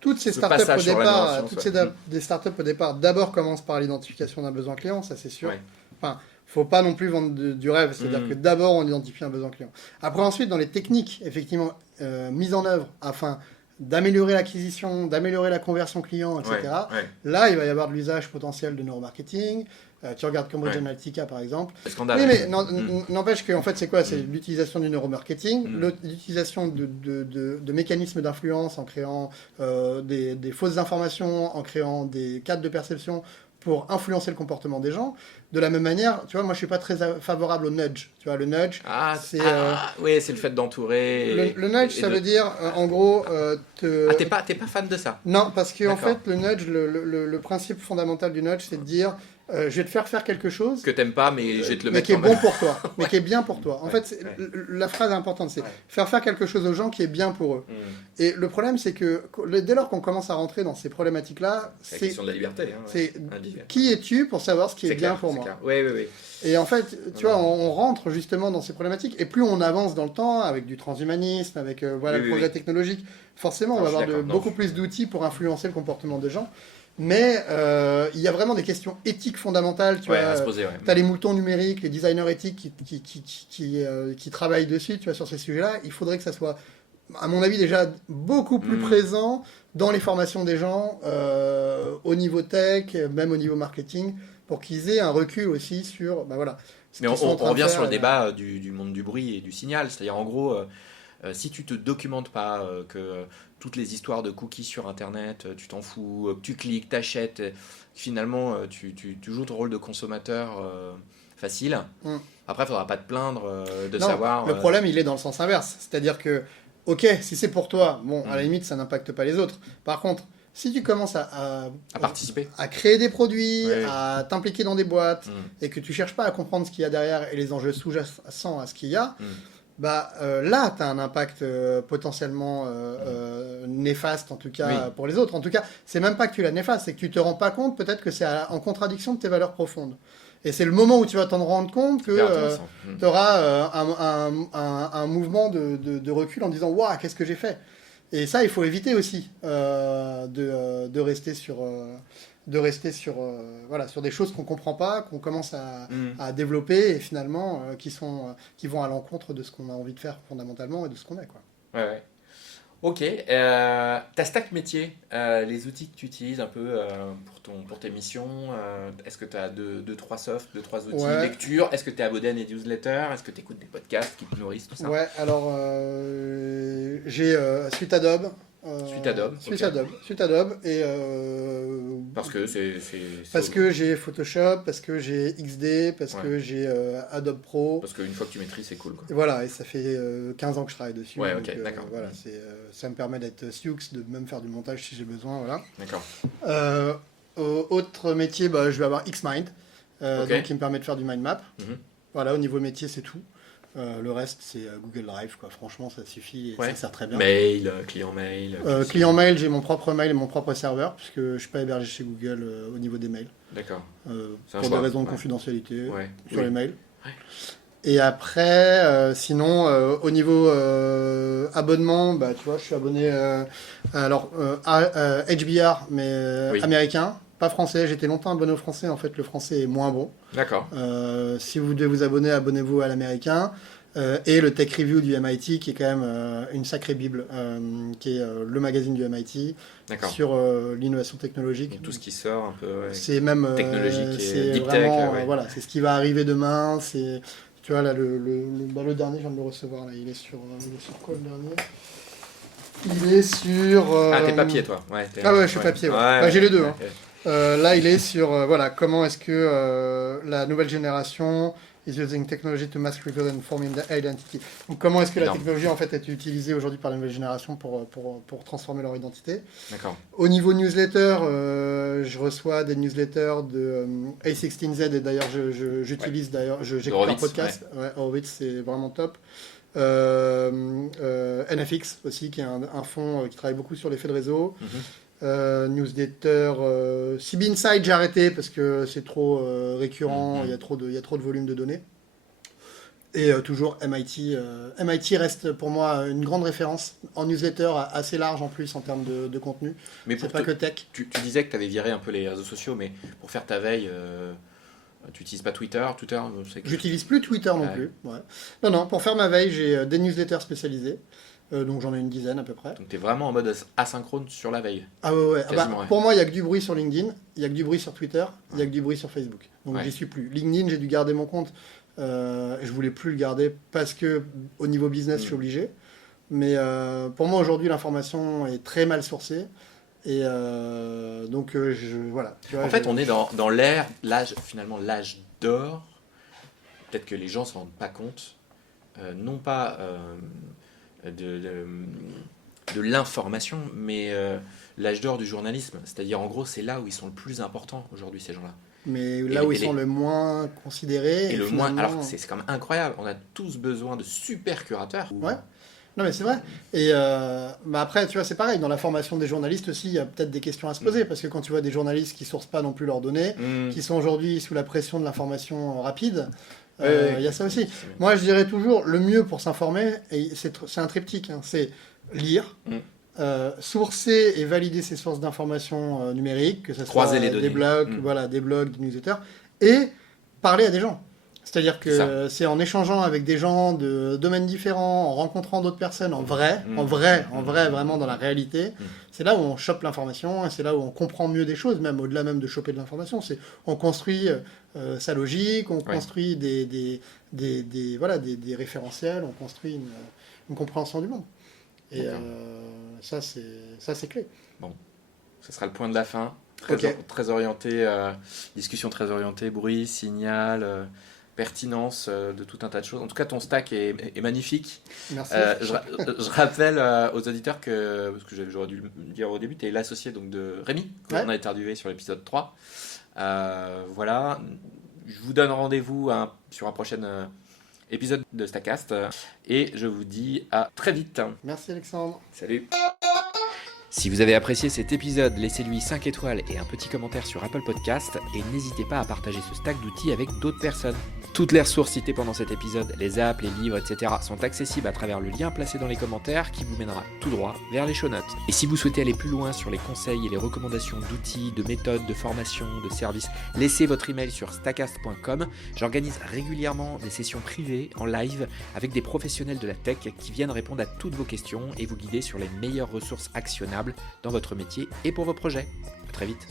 Toutes ces ce startups passage au sur la départ, neuroscience, ouais. des startups au départ, d'abord commencent par l'identification d'un besoin client, ça c'est sûr. Ouais. Enfin, faut pas non plus vendre du rêve, c'est-à-dire que d'abord on identifie un besoin client. Après ensuite dans les techniques effectivement mises en œuvre afin d'améliorer l'acquisition, d'améliorer la conversion client, etc. Ouais. Là, il va y avoir de l'usage potentiel de neuromarketing. Tu regardes Cambridge Ouais. Analytica, par exemple. Le scandale. Oui, mais n'empêche que, en fait, c'est quoi? C'est l'utilisation du neuromarketing, Mm. l'utilisation de mécanismes d'influence en créant des fausses informations, en créant des cadres de perception pour influencer le comportement des gens. De la même manière, tu vois, moi, je suis pas très favorable au nudge. Tu vois, le nudge, c'est... Oui, c'est le fait d'entourer. Le nudge, ça veut dire, en gros, t'es pas fan de ça? Non, parce que en D'accord. fait, le nudge, le principe fondamental du nudge, c'est de dire, je vais te faire faire quelque chose, Que t'aimes pas, mais je vais te le mais mettre qui est quand bon même. pour toi, mais qui est bien pour toi. En Ouais, fait, ouais. la phrase importante, c'est Ouais. faire quelque chose aux gens qui est bien pour eux. Mm. Et le problème, c'est que dès lors qu'on commence à rentrer dans ces problématiques-là, C'est la c'est question de la liberté. Hein, c'est individuelle. qui es-tu pour savoir ce qui est bien clair, pour c'est moi. clair. Oui. Et en fait, tu Non, vois, non. on rentre justement dans ces problématiques, et plus on avance dans le temps, avec du transhumanisme, avec le progrès technologique, forcément, on va Je suis avoir d'accord. beaucoup plus d'outils pour influencer le comportement des gens. Mais il y a vraiment des questions éthiques fondamentales, tu Ouais, vois. à se poser, ouais. Tu as les moutons numériques, les designers éthiques qui travaillent dessus, tu vois, sur ces sujets-là. Il faudrait que ça soit, à mon avis, déjà beaucoup plus présent dans les formations des gens, au niveau tech, même au niveau marketing, pour qu'ils aient un recul aussi sur, voilà, ce Mais qu'ils sont en on train de revient faire, sur le débat du monde du bruit et du signal. C'est-à-dire, en gros, si tu te documentes pas, que toutes les histoires de cookies sur Internet, tu t'en fous, que tu cliques, t'achètes, finalement, tu joues ton rôle de consommateur facile. Mm. Après, il faudra pas te plaindre de Non, savoir. le problème, il est dans le sens inverse. C'est-à-dire que, ok, si c'est pour toi, bon, à la limite, ça n'impacte pas les autres. Par contre, si tu commences à participer. à créer des produits, Ouais. à t'impliquer dans des boîtes, Mm. et que tu cherches pas à comprendre ce qu'il y a derrière et les enjeux sous-jacents à ce qu'il y a, Mm. là, tu as un impact potentiellement néfaste, en tout cas, Oui. pour les autres. En tout cas, c'est même pas que tu l'as néfaste, c'est que tu te rends pas compte, peut-être que c'est en contradiction de tes valeurs profondes. Et c'est le moment où tu vas t'en rendre compte que Super intéressant. tu auras un mouvement de recul en disant « Waouh, qu'est-ce que j'ai fait ?» Et ça, il faut éviter aussi de rester sur... sur des choses qu'on comprend pas, qu'on commence à développer et finalement qui vont à l'encontre de ce qu'on a envie de faire fondamentalement et de ce qu'on est, quoi. Ouais. Ok. Ta stack métier, les outils que tu utilises un peu pour tes missions, est-ce que tu as deux, trois softs, deux, trois outils, Ouais. lecture, est-ce que tu es abonné à des newsletters, est-ce que tu écoutes des podcasts qui te nourrissent, tout ça? Ouais, alors j'ai Suite Adobe. Suite Adobe, ok. Suite Adobe et Parce que parce que j'ai Photoshop, parce que j'ai XD, parce Ouais. que j'ai Adobe Pro. Parce qu'une fois que tu maîtrises, c'est cool, quoi. Et voilà, et ça fait 15 ans que je travaille dessus. Ouais, donc, ok, d'accord. Voilà, ça me permet d'être Sioux, de même faire du montage si j'ai besoin. Voilà. D'accord. Autre métier, je vais avoir Xmind, Ok. donc qui me permet de faire du mind map. Mhm. Voilà, au niveau métier, c'est tout. Le reste, c'est Google Drive, quoi. Franchement, ça suffit et Ouais. ça sert très bien. Mail, client mail. Client mail, j'ai mon propre mail et mon propre serveur, puisque je ne suis pas hébergé chez Google au niveau des mails, D'accord. C'est un pour des choix, raisons de ouais. confidentialité Ouais. sur Oui. les mails. Ouais. Et après, sinon, au niveau abonnement, bah, tu vois, je suis abonné à HBR, mais Oui. américain, pas français. J'étais longtemps abonné au français. En fait, le français est moins bon. D'accord. Si vous devez vous abonner, abonnez-vous à l'américain. Et le Tech Review du MIT, qui est quand même une sacrée bible, qui est le magazine du MIT D'accord. sur l'innovation technologique. Donc, tout ce qui sort un peu C'est même technologique et c'est deep vraiment, tech. Ouais. voilà, c'est ce qui va arriver demain. C'est, tu vois là le dernier, je viens de le recevoir là. Il est sur quoi le dernier? Il est sur. Ah, t'es papier, toi. Ouais, Ah ouais, je suis papier. Ouais. Bah, j'ai les deux. Hein. Là, il est sur voilà, comment est-ce que la nouvelle génération is using technology to mask, reveal and form identity. Donc, comment est-ce que la technologie en fait est utilisée aujourd'hui par la nouvelle génération pour transformer leur identité. D'accord. Au niveau newsletter, je reçois des newsletters de A16Z et d'ailleurs j'utilise j'écoute leur podcast. Ouais, Horowitz, c'est vraiment top. NFX aussi, qui est un fonds qui travaille beaucoup sur l'effet de réseau. Newsletter CB Insight, j'ai arrêté parce que c'est trop récurrent, il y a trop de volume de données. Et toujours MIT. MIT reste pour moi une grande référence en newsletter assez large en plus en termes de contenu. Mais c'est pas que tech. Tu disais que tu avais viré un peu les réseaux sociaux, mais pour faire ta veille, tu n'utilises pas Twitter? J'utilise plus Twitter non plus. Ouais. Non, pour faire ma veille, j'ai des newsletters spécialisés. Donc j'en ai une dizaine à peu près. Donc tu es vraiment en mode asynchrone sur la veille. Ah ouais. Quasiment, ouais. Pour moi, il n'y a que du bruit sur LinkedIn, il n'y a que du bruit sur Twitter, il n'y a que du bruit sur Facebook. Donc j'y suis plus. LinkedIn, j'ai dû garder mon compte. Je voulais plus le garder parce que au niveau business, je suis obligé. Mais pour moi, aujourd'hui, l'information est très mal sourcée. Et donc, voilà. Tu vois, en fait, on est dans l'âge d'or. Peut-être que les gens ne se rendent pas compte. Non pas... de l'information, mais l'âge d'or du journalisme. C'est-à-dire, en gros, c'est là où ils sont le plus importants aujourd'hui, ces gens-là. Mais là où ils sont le moins considérés. Et le moins. Alors, c'est quand même incroyable. On a tous besoin de super curateurs. Ouais. Non, mais c'est vrai. Et après, tu vois, c'est pareil. Dans la formation des journalistes aussi, il y a peut-être des questions à se poser. Parce que quand tu vois des journalistes qui ne sourcent pas non plus leurs données, qui sont aujourd'hui sous la pression de l'information rapide, il y a ça aussi. Moi, je dirais toujours, le mieux pour s'informer, et c'est un triptyque, hein, c'est lire, sourcer et valider ses sources d'informations numériques, que ce soit des blogs, des newsletters, et parler à des gens. C'est-à-dire que c'est en échangeant avec des gens de domaines différents, en rencontrant d'autres personnes en vrai, vraiment dans la réalité. C'est là où on chope l'information et c'est là où on comprend mieux des choses, même au-delà même de choper de l'information. On construit sa logique, on construit des référentiels, on construit une compréhension du monde. Et ça, c'est clé. Bon, ce sera le point de la fin. Très orienté, discussion très orientée, bruit, signal... pertinence de tout un tas de choses. En tout cas, ton stack est magnifique. Merci. Je rappelle aux auditeurs que, parce que j'aurais dû le dire au début, tu es l'associé donc, de Rémi, qu'on a interviewé sur l'épisode 3. Voilà. Je vous donne rendez-vous sur un prochain épisode de Stackcast et je vous dis à très vite. Merci Alexandre. Salut. Si vous avez apprécié cet épisode, laissez-lui 5 étoiles et un petit commentaire sur Apple Podcast et n'hésitez pas à partager ce stack d'outils avec d'autres personnes. Toutes les ressources citées pendant cet épisode, les apps, les livres, etc. sont accessibles à travers le lien placé dans les commentaires qui vous mènera tout droit vers les show notes. Et si vous souhaitez aller plus loin sur les conseils et les recommandations d'outils, de méthodes, de formation, de services, laissez votre email sur stackcast.com. J'organise régulièrement des sessions privées en live avec des professionnels de la tech qui viennent répondre à toutes vos questions et vous guider sur les meilleures ressources actionnables dans votre métier et pour vos projets. À très vite.